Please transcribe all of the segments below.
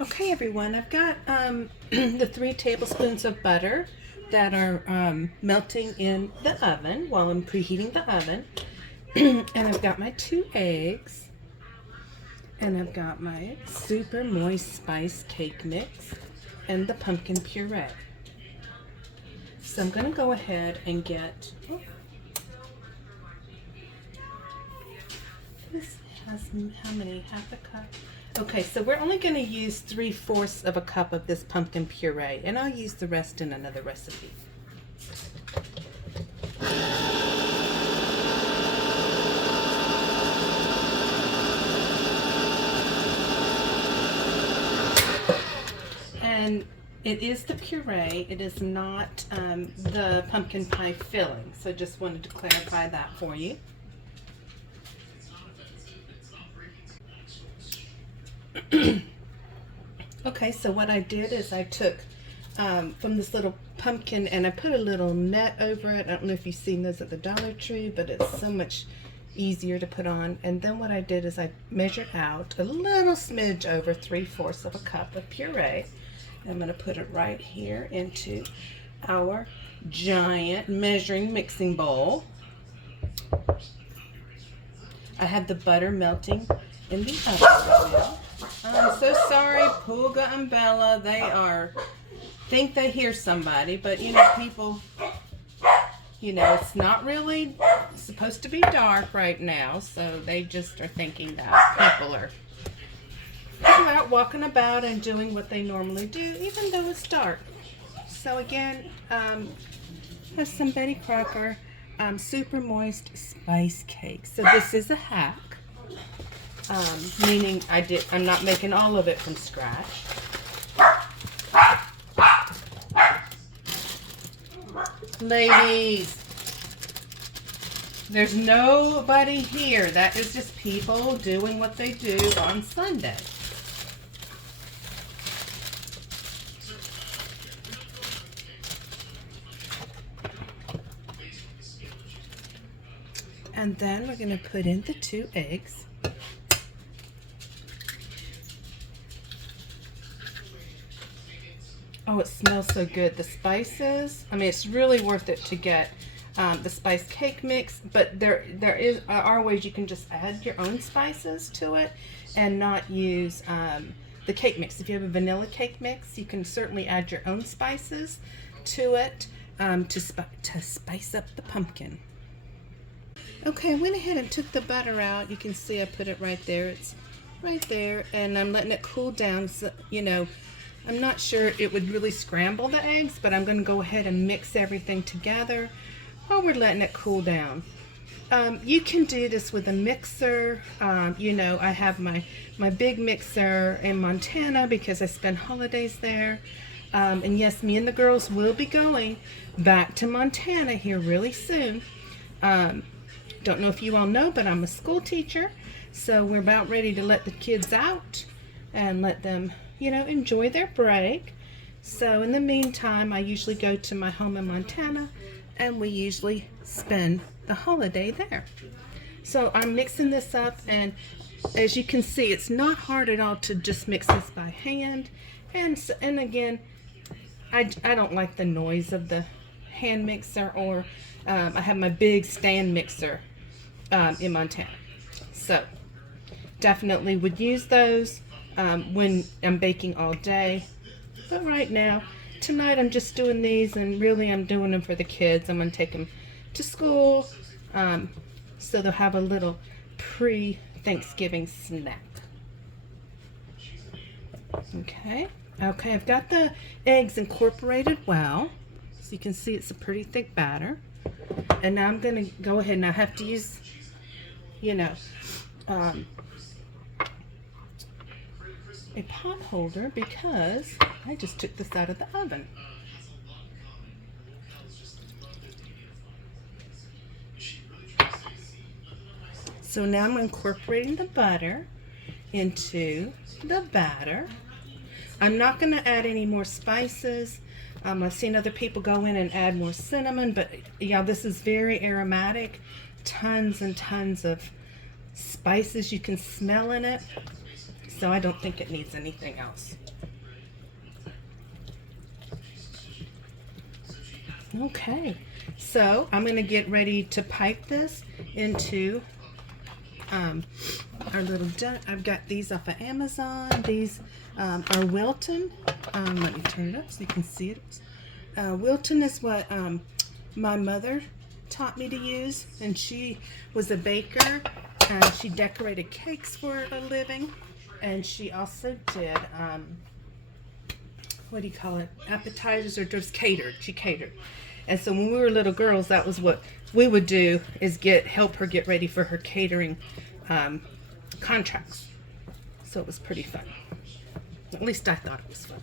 Okay, everyone, I've got the 3 tablespoons of butter that are melting in the oven while I'm preheating the oven. And I've got my 2 eggs. And I've got my super moist spice cake mix and the pumpkin puree. So I'm going to go ahead and get... This has how many? Half a cup? Okay, so we're only going to use 3/4 of a cup of this pumpkin puree, and I'll use the rest in another recipe. And it is the puree, it is not the pumpkin pie filling, so just wanted to clarify that for you. Okay, so what I did is I took from this little pumpkin and I put a little net over it. I don't know if you've seen those at the Dollar Tree, but it's so much easier to put on. And then what I did is I measured out a little smidge over 3/4 of a cup of puree. I'm going to put it right here into our giant measuring mixing bowl. I have the butter melting in the oven right now. I'm so sorry, Pooga and Bella. They think they hear somebody, but people, it's not really supposed to be dark right now, so they just are thinking that people are out walking about and doing what they normally do, even though it's dark. So again, have some Betty Crocker super moist spice cake. So this is a hack. Meaning I'm not making all of it from scratch. Ladies, there's nobody here. That is just people doing what they do on Sunday. And then we're going to put in the 2 eggs. Oh, it smells so good. The spices, it's really worth it to get the spice cake mix, but there are ways you can just add your own spices to it and not use the cake mix. If you have a vanilla cake mix, you can certainly add your own spices to it to spice up the pumpkin. Okay, I went ahead and took the butter out. You can see I put it right there. It's right there, and I'm letting it cool down. So, I'm not sure it would really scramble the eggs, but I'm going to go ahead and mix everything together while we're letting it cool down. You can do this with a mixer. I have my big mixer in Montana because I spend holidays there. And yes, me and the girls will be going back to Montana here really soon. Don't know if you all know, but I'm a school teacher, so we're about ready to let the kids out and let them, enjoy their break. So in the meantime, I usually go to my home in Montana, and we usually spend the holiday there. So I'm mixing this up, and as you can see, it's not hard at all to just mix this by hand. And again, I don't like the noise of the hand mixer, or I have my big stand mixer in Montana. So definitely would use those when I'm baking all day. But right now, tonight I'm just doing these, and really I'm doing them for the kids. I'm going to take them to school, so they'll have a little pre-Thanksgiving snack. Okay, I've got the eggs incorporated well. So you can see it's a pretty thick batter. And now I'm going to go ahead, and I have to use, a pot holder because I just took this out of the oven. So now I'm incorporating the butter into the batter. I'm not going to add any more spices. I've seen other people go in and add more cinnamon, but this is very aromatic. Tons and tons of spices you can smell in it. So I don't think it needs anything else. Okay, so I'm going to get ready to pipe this into our little I've got these off of Amazon. These are Wilton. Let me turn it up so you can see it. Wilton is what my mother taught me to use, and she was a baker. She decorated cakes for a living, and she also did what do you call it? Appetizers, or just catered. She catered. And so when we were little girls, that was what we would do, is help her get ready for her catering contracts. So it was pretty fun. At least I thought it was fun.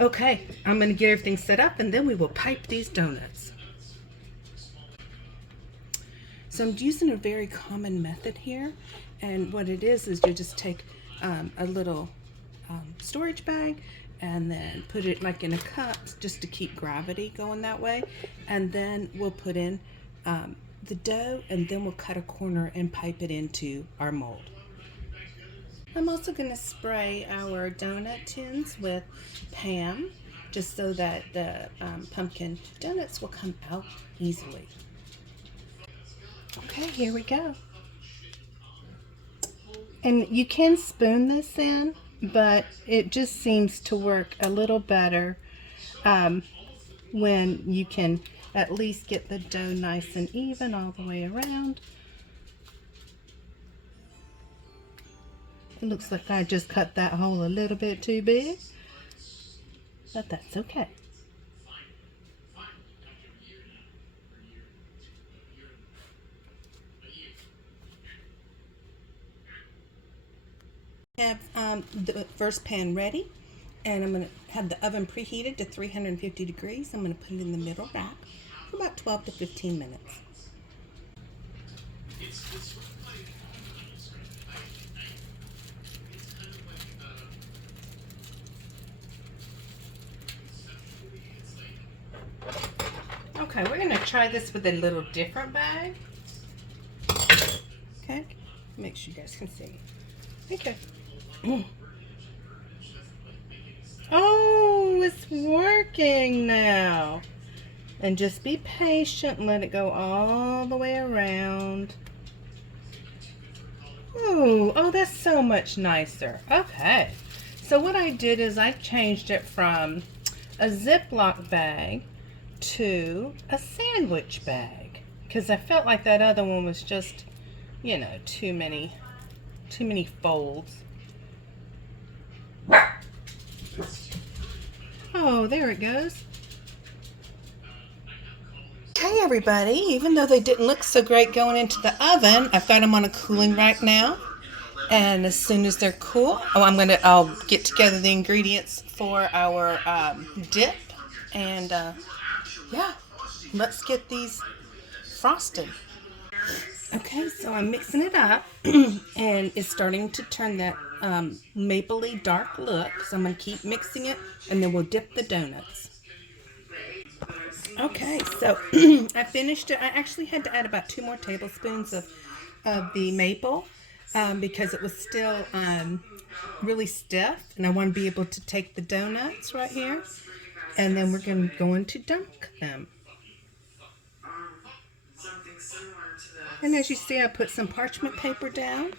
Okay, I'm going to get everything set up, and then we will pipe these donuts. So I'm using a very common method here, and what it is you just take a little storage bag and then put it like in a cup just to keep gravity going that way, and then we'll put in the dough, and then we'll cut a corner and pipe it into our mold. I'm also going to spray our donut tins with Pam, just so that the pumpkin donuts will come out easily. Okay, here we go. And you can spoon this in, but it just seems to work a little better when you can at least get the dough nice and even all the way around. It looks like I just cut that hole a little bit too big, but that's okay. I have the first pan ready, and I'm going to have the oven preheated to 350 degrees. I'm going to put it in the middle rack for about 12 to 15 minutes. Okay, we're going to try this with a little different bag. Okay, make sure you guys can see. Okay. Oh, it's working now. And just be patient and let it go all the way around. Ooh, oh, that's so much nicer. Okay. So what I did is I changed it from a Ziploc bag to a sandwich bag, because I felt like that other one was just, you know, too many folds. Oh, there it goes. Okay, everybody, even though they didn't look so great going into the oven, I've got them on a cooling rack now. And as soon as they're cool, I'll get together the ingredients for our dip. And yeah, let's get these frosted. Okay, so I'm mixing it up, and it's starting to turn that mapley dark look. So I'm going to keep mixing it, and then we'll dip the donuts. Okay, so I finished it. I actually had to add about 2 more tablespoons of the maple because it was still really stiff, and I want to be able to take the donuts right here, and then we're going to dunk them. And as you see, I put some parchment paper down.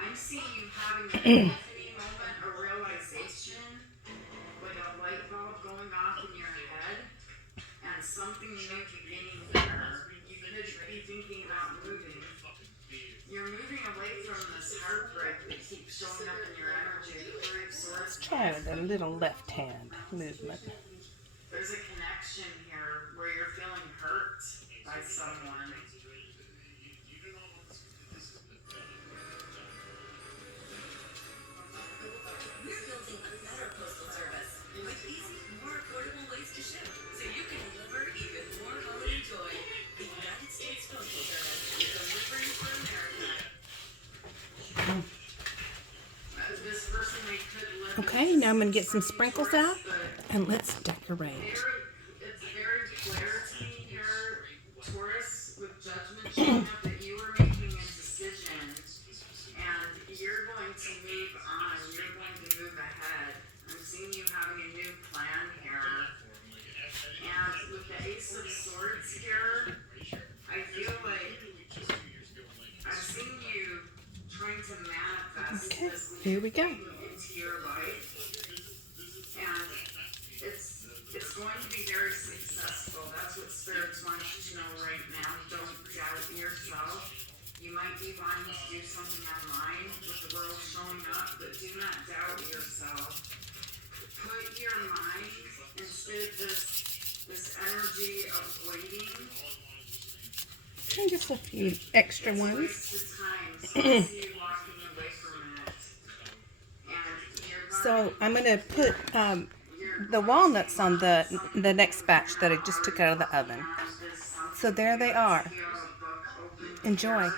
I'm seeing you having an epiphany moment, a realization, like a light bulb going off in your head, and something new beginning here. You could be thinking about moving. You're moving away from this heartbreak that keeps showing up in your energy. Let's try with a little left hand movement. There's a connection here where you're feeling hurt by someone. We're building a better postal service with easy, more affordable ways to ship, so you can deliver even more holiday joy. The United States Postal Service, delivering for America. Okay, now I'm going to get some sprinkles out, and let's decorate. It's very clear to me here, Taurus, with judgment showing up, that you are making a decision, and you're going to move on, you're going to move ahead. I'm seeing you having a new plan here. And with the ace of swords here. I feel like I've seen you trying to manifest Okay, this here we go. into your life, and it's going to be very successful. That's what spirits want you to know right now. Don't doubt yourself. You might be wanting to do something online with the world showing up, but do not doubt yourself. Put your mind instead of this energy of waiting. And just a few extra It's a ones. waste of time. So I see you walking away from it. And So I'm going to put the walnuts on the next batch that I just took out of the oven. So there they are. Enjoy.